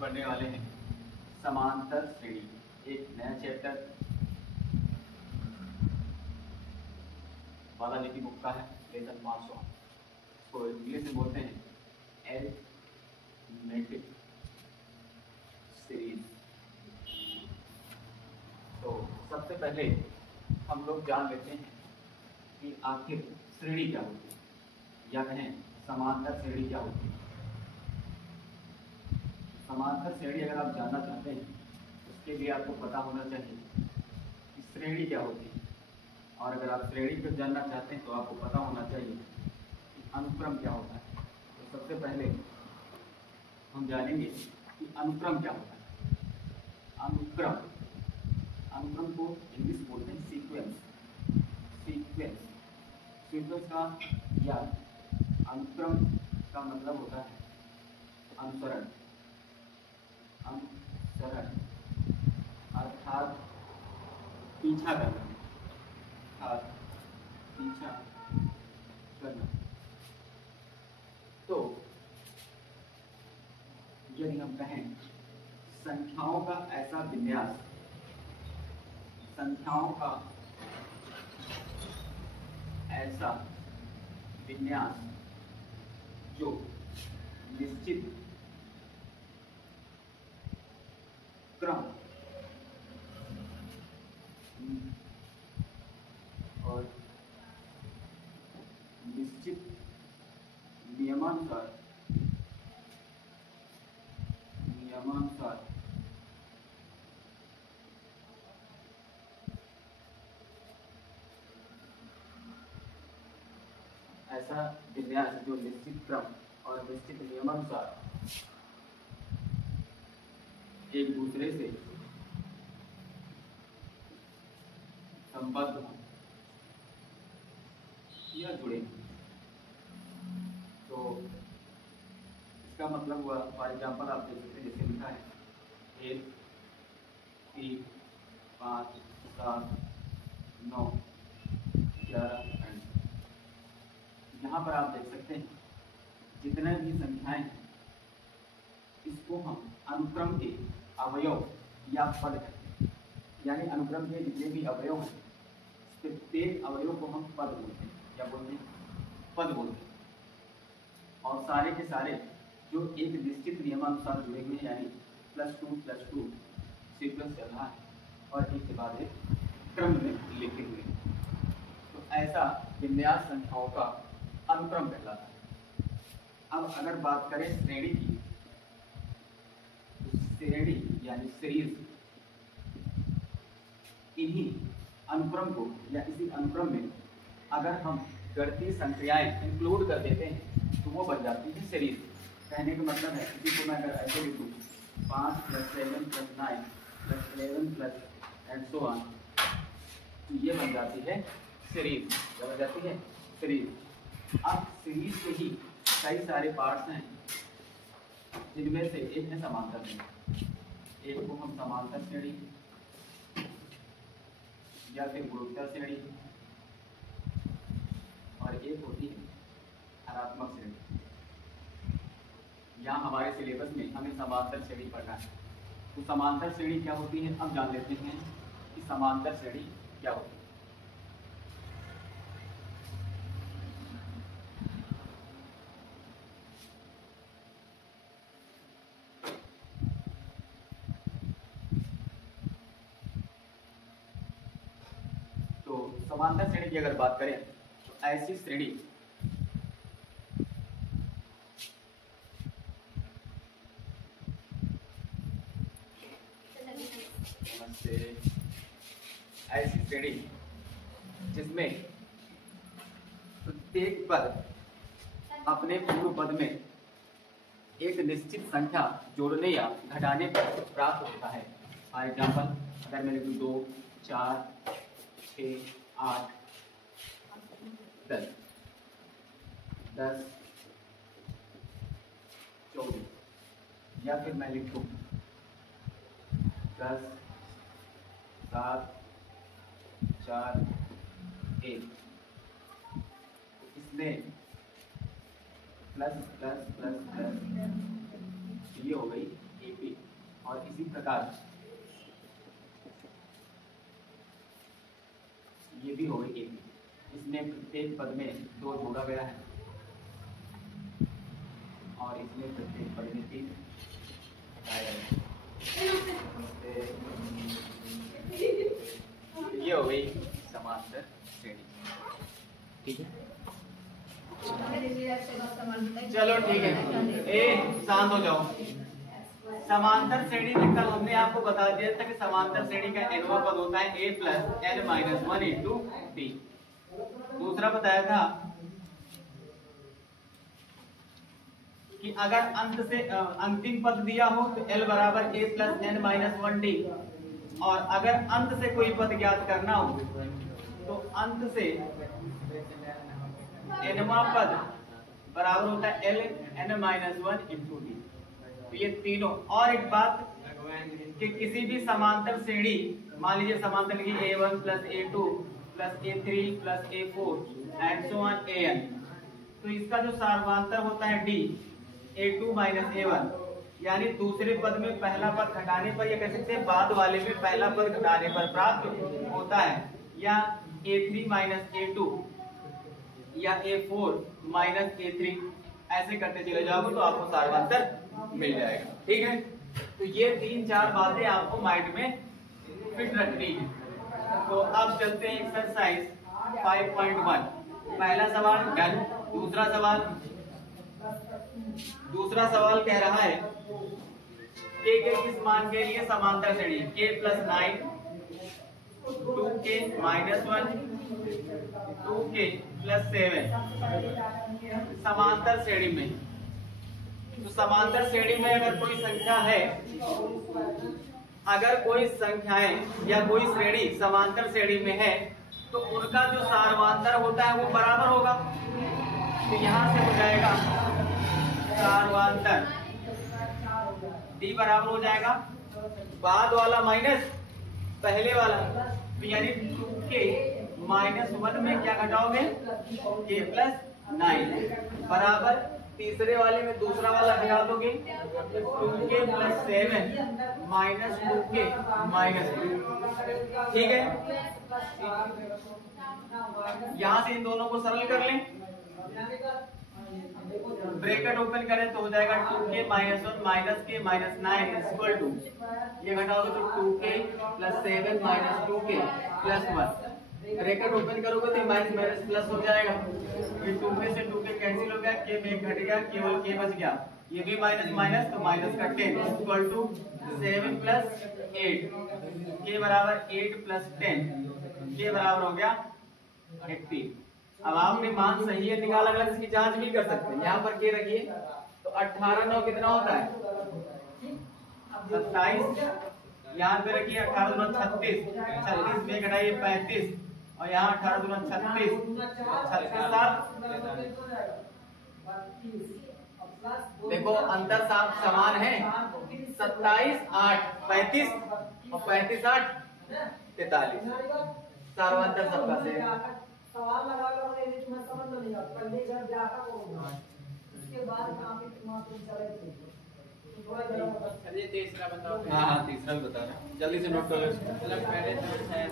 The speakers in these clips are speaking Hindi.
पढ़ने वाले हैं समांतर श्रेणी, एक नया चैप्टर बालाजी बुक का है, लेसन 500। इसको इंग्लिश में बोलते हैं एरिथमेटिक सीरीज। तो सबसे पहले हम लोग जान लेते हैं कि आखिर श्रेणी क्या होती है, या कहें समांतर श्रेणी क्या होती है। समांतर श्रेणी अगर आप जानना चाहते हैं उसके लिए आपको पता होना चाहिए कि श्रेणी क्या होती है, और अगर आप श्रेणी को जानना चाहते हैं तो आपको पता होना चाहिए कि अनुक्रम क्या होता है। तो सबसे पहले हम जानेंगे कि अनुक्रम क्या होता है। अनुक्रम को इंग्लिश बोलते हैं सीक्वेंस। सीक्वेंस का या अनुक्रम का मतलब होता है अनुसरण अर्थात पीछा करना। तो यदि हम कहें संख्याओं का ऐसा विन्यास जो निश्चित क्रम और निश्चित नियमानुसार ऐसा विन्यास जो निश्चित क्रम और निश्चित नियमानुसार एक दूसरे से संबद्ध हो या जुड़े। तो इसका मतलब हुआ, फॉर एग्जाम्पल आप देख सकते हैं जैसे लिखा है 1 3 5 7 9 11 एंड। यहाँ पर आप देख सकते हैं जितने भी संख्याएं हैं इसको हम अनुक्रम के अवयव या पद कहते हैं। यानी अनुक्रम के जितने भी अवयव हैं प्रत्येक अवयव को हम पद बोलते हैं। क्या बोलते हैं? पद बोलते हैं। और सारे के सारे जो एक निश्चित नियमानुसार जुड़े हुए हैं, यानी +2 सीक्वेंस चल रहा है और एक के बाद एक क्रम में लिखे हुए हैं। तो ऐसा विन्यास संख्याओं का अनुक्रम कहलाता है। अब अगर बात करें श्रेणी की, तो श्रेणी यानी सीरीज इन्हीं अनुक्रम को या इसी अनुक्रम में अगर हम गणितीय संख्याएं इंक्लूड कर देते हैं तो वो बन जाती है सीरीज। कहने का मतलब है इसी को मैं अगर ऐसे लिखूं 5 + 7 + 9 + 11 एंड सो ऑन, तो ये बन जाती है सीरीज। क्या बन जाती है? सीरीज। अब सीरीज के ही कई सारे पार्ट्स हैं जिनमें से एक है समांतर श्रेणी। एक को हम समांतर श्रेणी या फिर गुणोत्तर श्रेणी, और एक होती है हरात्मक श्रेणी। यहाँ हमारे सिलेबस में हमें समांतर श्रेणी पढ़ना है। तो समांतर श्रेणी क्या होती है, अब जान लेते हैं कि समांतर श्रेणी क्या होती है। तो समांतर श्रेणी की अगर बात करें तो ऐसी श्रेणी जिसमें प्रत्येक पद अपने पूर्व पद में एक निश्चित संख्या जोड़ने या घटाने पर प्राप्त होता है। फॉर एग्जाम्पल अगर मैं लिखूं 2 4 6 8 10 10 24, या फिर मैं लिखूं 10 7 4 1, इसमें प्लस प्लस प्लस प्लस, ये हो गई एपी। और इसी प्रकार ये भी हो गई AB। इसमें प्रत्येक पद में 2 जोड़ा गया है और इसमें प्रत्येक पद में 3 हटाया गया है। ये हो गई समांतर श्रेणी। ठीक है, चलो ठीक है, शांत हो जाओ। समांतर श्रेणी में कल हमने आपको बता दिया था कि समांतर श्रेणी का nवां पद होता है a plus n minus 1 into T. दूसरा बताया था कि अगर अंत से अंतिम पद दिया हो तो l बराबर a plus n minus 1 T, और अगर अंत से कोई पद ज्ञात करना हो तो अंत से nवां पद बराबर होता है l n minus 1 into T. तो ये तीनों। और एक बात कि किसी भी समांतर श्रेणी, मान लीजिए समांतर लिखिए a1 plus a2 plus a3 plus a4 and so on an, तो इसका जो सार्वधातुक होता है d a2 माइनस a1, यानी दूसरे पद में पहला पद घटाने पर, या कह सकते हैं बाद वाले में पहला पद घटाने पर प्राप्त होता है, या a3 माइनस a2 या a4 माइनस a3, ऐसे करते चले जाओगे तो आपको सार्वधातुक मिल जाएगा। ठीक है, तो ये 3-4 बातें आपको माइंड में फिट रखनी है। तो अब चलते हैं एक्सरसाइज 5.1। पहला सवाल डन। दूसरा सवाल कह रहा है k के किस मान के लिए समांतर श्रेणी, k plus 9, 2k minus 1, 2k plus 7 समांतर श्रेणी में। तो समांतर श्रेणी में अगर कोई संख्या है, अगर कोई संख्याएं या कोई श्रेणी समांतर श्रेणी में है तो उनका जो सार्वधातुक होता है वो बराबर होगा। तो यहां से हो जाएगा सार्वधातुक d बराबर हो जाएगा बाद वाला माइनस पहले वाला, तो यानी 2k माइनस 1 में क्या घटाओगे, k प्लस 9 बराबर तीसरे वाले में दूसरा वाला घटा दोगे, 2k plus 7 minus 2k minus 2। ठीक है, यहां से इन दोनों को सरल कर लें, ब्रैकेट ओपन करें तो हो जाएगा 2k minus 1 minus k minus 9 equal to, ये घटाओगे तो 2k plus 7 minus 2k plus 1, bracket open करोगे तो माइनस माइनस प्लस हो जाएगा। ये 2k से 2k कैंसिल हो गया, k में घट गया, केवल k बच गया, ये भी माइनस माइनस तो माइनस का 10 इक्वल टू 7 प्लस 8, k बराबर 8 प्लस 10, k बराबर हो गया 80। अब आपने मान सही है निकाला, अगर इसकी जांच भी कर सकते हैं। यहाँ पर k रखिए तो 18 9 कितना होता है 27, यहाँ पे रखिए 18 9 36, 36 में घटाइए 35, और यहाँ 18 9 36, 36 देखो अंतर समान है, 27 8 35 और 35 8 43, सार्वधातुक सबका से सवाल लगा लो, तुम्हें समझ में नहीं आता, पहले जब जाता होगा उसके बाद कहां पे दिमाग में चले थे थोड़ा जरा बता। चलिए तीसरा बताओ। हां तीसरा भी बता रहा हूं, जल्दी से नोट कर लो। मतलब पहले तो है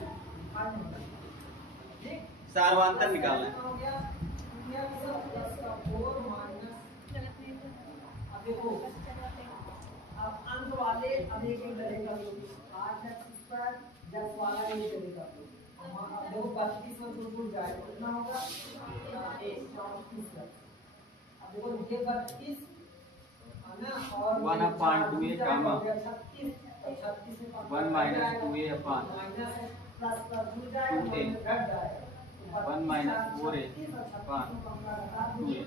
सार्वधातुक निकालना है। अब देखो, अब अंत वाले अब एक करेगा, 8x² 10 वाला एक करेगा, देखो 32 में जुड़ जाएगा, कितना होगा 34। अब देखो ये 32 है ना, और 1/2a गामा 36 में 1 माइनस 2a अपॉन प्लस जुड़ जाएगा, घट जाएगा 1 माइनस 4a अपॉन 2a।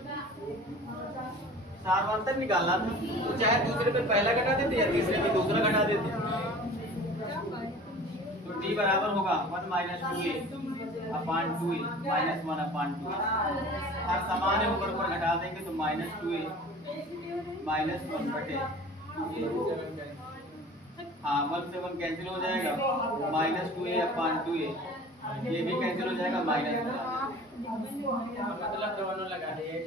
सार्वधातुक निकालना तो चाहे दूसरे पे पहला घटा देते या तीसरे पे दूसरा घटा देते, तो d बराबर होगा 1 minus 2a upon 2a minus 1 upon 2a। हर समान है, ऊपर ऊपर घटा देंगे तो माइनस 2a माइनस 1 बटे 2a। हाँ 1 से 1 कैंसिल हो जाएगा, माइनस 2a अपॉन 2a, ये भी कैंसिल हो जाएगा, माइनस मतलब दोनों लगा दिए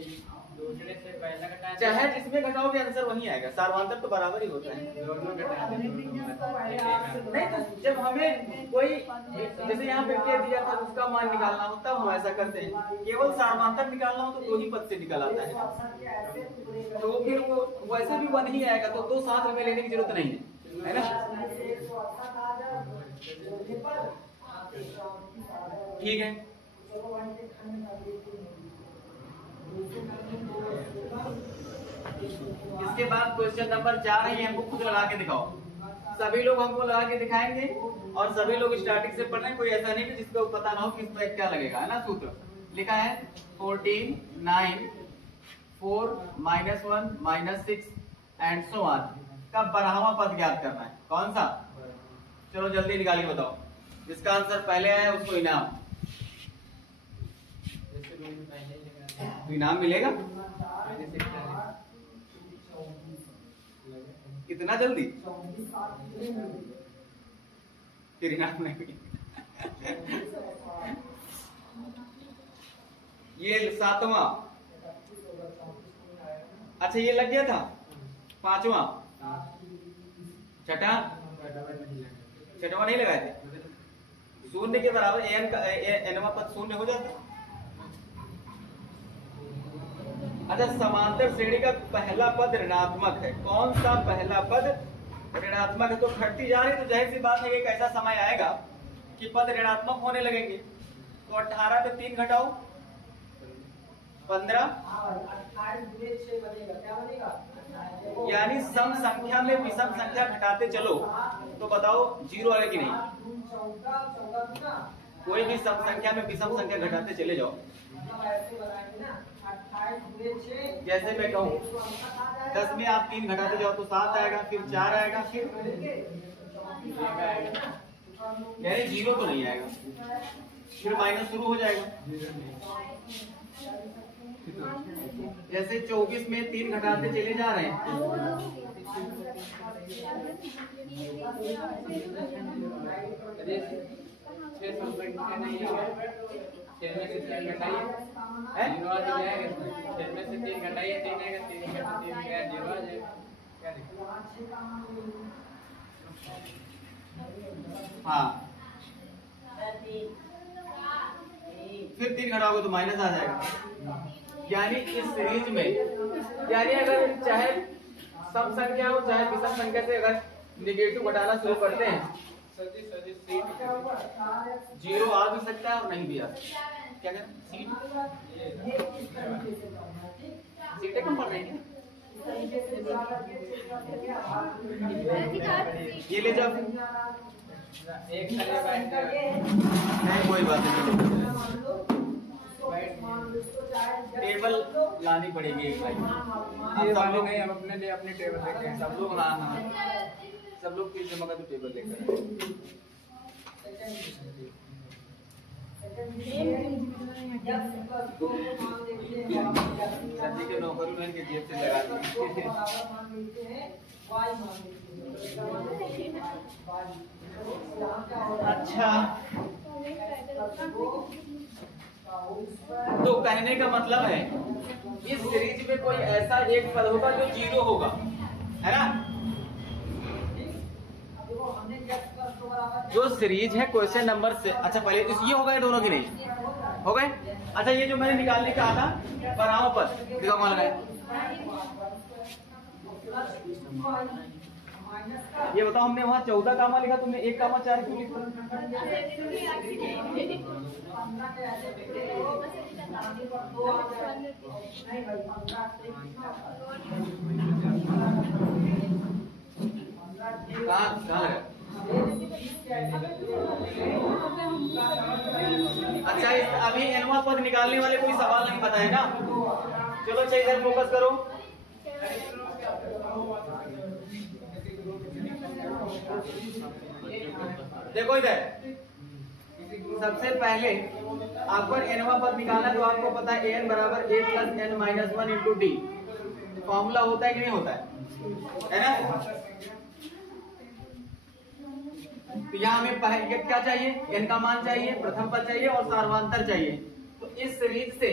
दूसरे से पहला घटाएं चाहे जिसमें घटाओगे आंसर वही आएगा, सार्वधातक तो बराबर ही होता है। दोनों घटाएं नहीं तो जब हमें कोई जैसे यहाँ पे के दिया था उसका मान निकालना हो तब हम ऐसा करते हैं, केवल सार्वधातक निकालना हो तो दो ही पद से निकल आता है, तो फिर वो वैसे भी वन ही आएगा, तो दो साथ हमें लेने की जरूरत नहीं है ना। ठीक है, इसके बाद क्वेश्चन नंबर 4 है, ये हमको खुद लगा के दिखाओ। सभी लोग हमको लगा के दिखाएंगे और सभी लोग स्टार्टिंग से पढ़ रहे हैं, कोई ऐसा नहीं कि जिसको पता ना हो कि इसमें क्या लगेगा, है ना। सूत्र लिखा है 14 9 4 -1 -6 एंड सो ऑन का 12वां पद ज्ञात करना है। कौन सा? चलो जल्दी निकालिए, बताओ। जिसका आंसर पहले आया उसको इनाम मिलेगा। इतना जल्दी फिर इनाम नहीं मिलेगा। ये 7वां, अच्छा ये लग गया था। 5वां, छठा नहीं लगाए थे। शून्य के बराबर एन का एनवा पद शून्य हो जाता है। अच्छा, समांतर श्रेणी का पहला पद ऋणात्मक है। कौन सा पहला पद ऋणात्मक है? तो घटती जा रही, तो जाहिर सी बात है एक ऐसा समय आएगा कि पद ऋणात्मक होने लगेंगे। तो 18 पे 3 घटाओ 15, यानी सम संख्या में विषम संख्या घटाते चलो तो बताओ 0 आएगा कि नहीं? कोई भी सम संख्या में विषम संख्या घटाते चले जाओ। जैसे मैं कहूँ 10 में आप 3 घटाते जाओ तो 7 आएगा, फिर 4 आएगा, फिर यानी 0 तो नहीं आएगा, फिर माइनस शुरू हो जाएगा। जैसे 24 में 3 घटाते चले जा रहे हैं, हाँ फिर 3 घटाओगे तो माइनस आ जाएगा। यानी इस सीरीज में, यानी अगर चाहे सम संख्या हो चाहे विषम संख्या से अगर निगेटिव घटाना शुरू करते हैं 0 आ भी सकता है और नहीं भी आ सकता। क्या करें? सीटें कम पड़ रही हैं, ये ले जाओ। एक नहीं कोई बात नहीं, टेबल लानी पड़ेगी एक भाई। ये वाले नहीं, हम अपने लिए अपनी टेबल लेके हैं। सब लोग, हाँ हाँ सब लोग फिर जमा का तो टेबल लेकर सब्जी के नौकरी में इनके जेब से लगा अच्छा, तो कहने का मतलब है इस सीरीज में कोई ऐसा एक पद होगा जो 0 होगा, है ना। जो सीरीज है क्वेश्चन नंबर से, अच्छा पहले ये हो गए दोनों की नहीं हो गए। अच्छा ये जो मैंने निकालने का था 12वां पद देखो कौन लगाया, ये बताओ। हमने वहाँ 14 कामा लिखा, तुमने 1 कामा 4 क्यों लिखा? अच्छा अभी एनवा पद निकालने वाले कोई सवाल नहीं पता है ना। चलो चाहिए इधर फोकस करो। देखो इधर, सबसे पहले आपको एनवा पद निकालना, तो आपको पता है एन बराबर a plus n minus 1 into D. Formula होता है कि नहीं होता है ना। तो यहाँ हमें क्या चाहिए? n का मान चाहिए, प्रथम पद चाहिए और सार्वधातक चाहिए। तो इस सीरीज से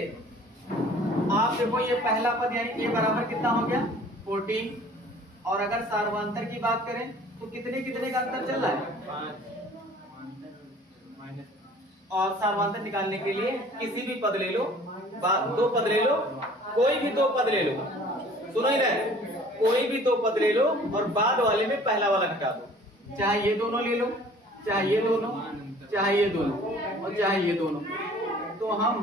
आप देखो ये पहला पद यानी a बराबर कितना हो गया 14, और अगर सार्वंतर की बात करें तो कितने कितने का अंतर चल रहा है, और सार्वंतर निकालने के लिए किसी भी पद ले लो, दो पद ले लो, कोई भी दो पद ले लो, सुनो ही रहे, कोई भी दो पद ले लो और बाद वाले में पहला वाला घटा दो, चाहे ये दोनों ले लो, चाहे ये दोनों, चाहे ये दोनों और चाहे ये दोनों। तो हम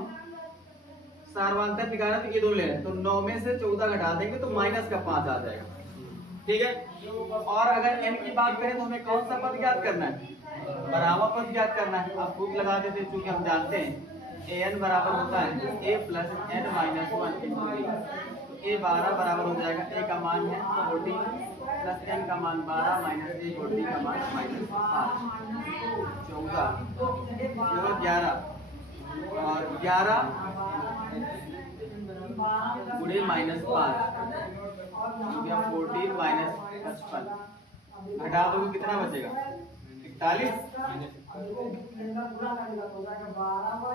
सार्वंतर निकालना तो ये दोनों ले रहे हैं, तो 9 में से 14 घटा देंगे तो -5 आ जाएगा, ठीक है। और अगर n की बात करें तो हमें कौन सा पद ज्ञात करना है, बराबर पद ज्ञात करना है। आप प्रूफ लगा देते हैं, चूंकि हम जानते हैं an बराबर होता है a plus n minus 1 into b। a 12 बराबर हो जाएगा, a का मान है 14 प्लस n का मान 12 माइनस a 14 का मान -5 14 11 और 11 गुणे -5 14 माइनस 55 घटा दोगे कितना बचेगा 41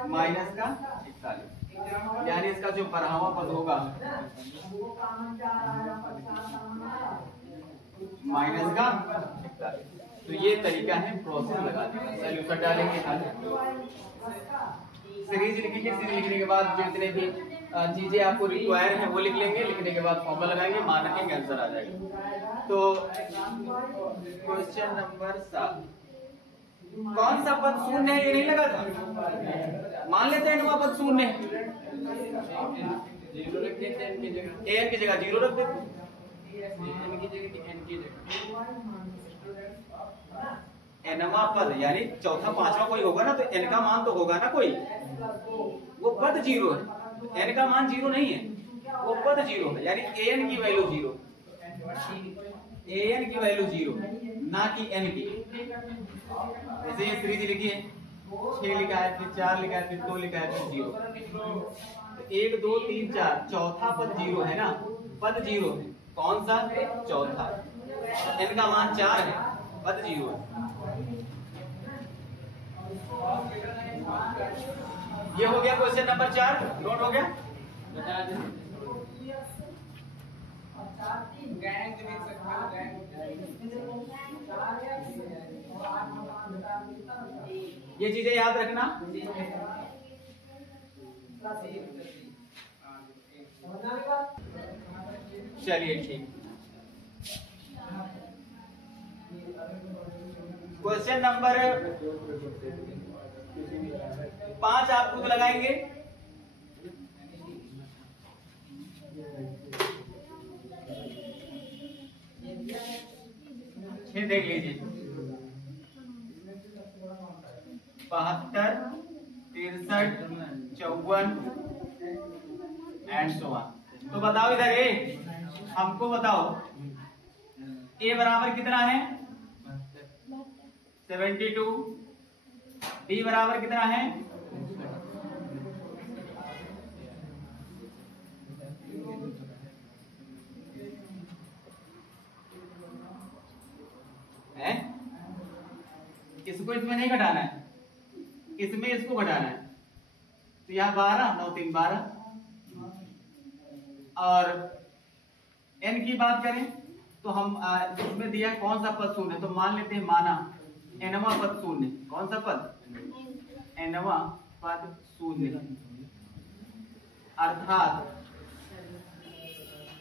माइनस का 41, यानी इसका जो बराबर पद होगा माइनस का 41। तो ये तरीका है प्रोसेस लगाने का। सॉल्यूशन डालेंगे, सीरीज लिखेंगे, सीरीज लिखने के बाद जो इतने भी चीजें आपको रिक्वायर है वो लिख लेंगे, लिखने के बाद फॉर्मूला लगाएंगे, मान रखेंगे, आंसर आ जाएगा। तो क्वेश्चन नंबर 7, कौन सा पद शून्य है, ये नहीं लगा था, मान लेते हैं वह पद शून्य है, an की जगह 0 रख देते, nवा पद यानी चौथा पांचवा कोई होगा ना, तो n का मान तो होगा ना कोई, वो पद 0 है, n का मान 0 नहीं है, वो पद 0 है, यानी an की वैल्यू 0, an की वैल्यू 0 ना कि n की। जैसे ये सीरीज लिखी है, 6 लिखा है, फिर 4 लिखा है, फिर 2 लिखा है, फिर 0, 1 2 3 4, चौथा पद 0 है ना, पद 0 है, कौन सा चौथा, n का मान 4 है, पद 0 है। ये हो गया क्वेश्चन नंबर 4, नोट हो गया। ये चीजें याद रखना। चलिए ठीक, क्वेश्चन नंबर 5 आप खुद लगाएंगे। फिर देख लीजिए, 72 63 54 एंड सो ऑन। तो बताओ इधर ए, हमको बताओ ए बराबर कितना है 72, डी बराबर कितना है 'है, इसको इसमें नहीं घटाना है, इसमें इसको घटाना है, तो यहाँ 12 9 3 12। और n की बात करें तो हम इसमें दिया कौन सा पद शून्य, तो मान लेते हैं माना nवा पद शून्य, कौन सा पद nवा पद शून्य, अर्थात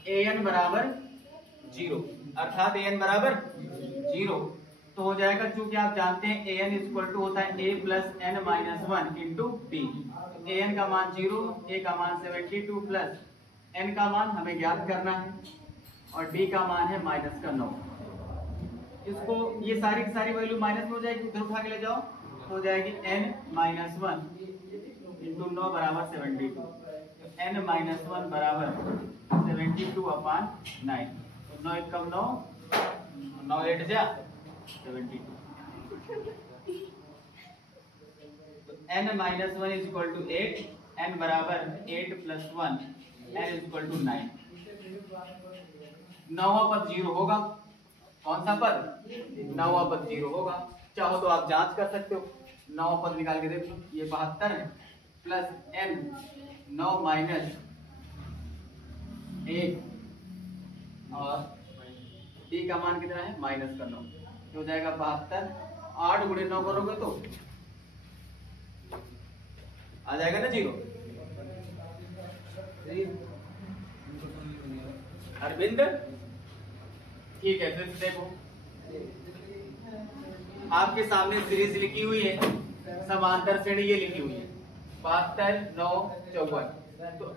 an बराबर 0, अर्थात an बराबर 0। तो हो जाएगा, चूंकि आप जानते हैं an इक्वल टू होता है a plus n minus 1 into b। an का मान 0, a का मान 72 प्लस n का मान हमें ज्ञात करना है, और d का मान है माइनस का 9। इसको ये सारी की सारी वैल्यू माइनस में हो जाएगी, उधर उठा के ले जाओ, हो जाएगी n माइनस 1 इंटू 9 बराबर 72, n माइनस 1 बराबर 72 अपान 9, तो 9 कम 9 9 8 जा 72, तो n minus 1 is equal to 8, n बराबर 8 plus 1, n is equal to 9। नौवां पद 0 होगा, कौन सा पद नौवां पद 0 होगा। चाहो तो आप जांच कर सकते हो, 9 पद निकाल के देखो, ये 72 है प्लस n 9 माइनस 1 और डी का मान कितना है -9, तो हो जाएगा 72। 8 गुणे 9 करोगे तो आ जाएगा ना 0। अरविंद ठीक है, फिर देखो आपके सामने सीरीज लिखी हुई है, समांतर श्रेणी ये लिखी हुई है 72, 9, 54। तो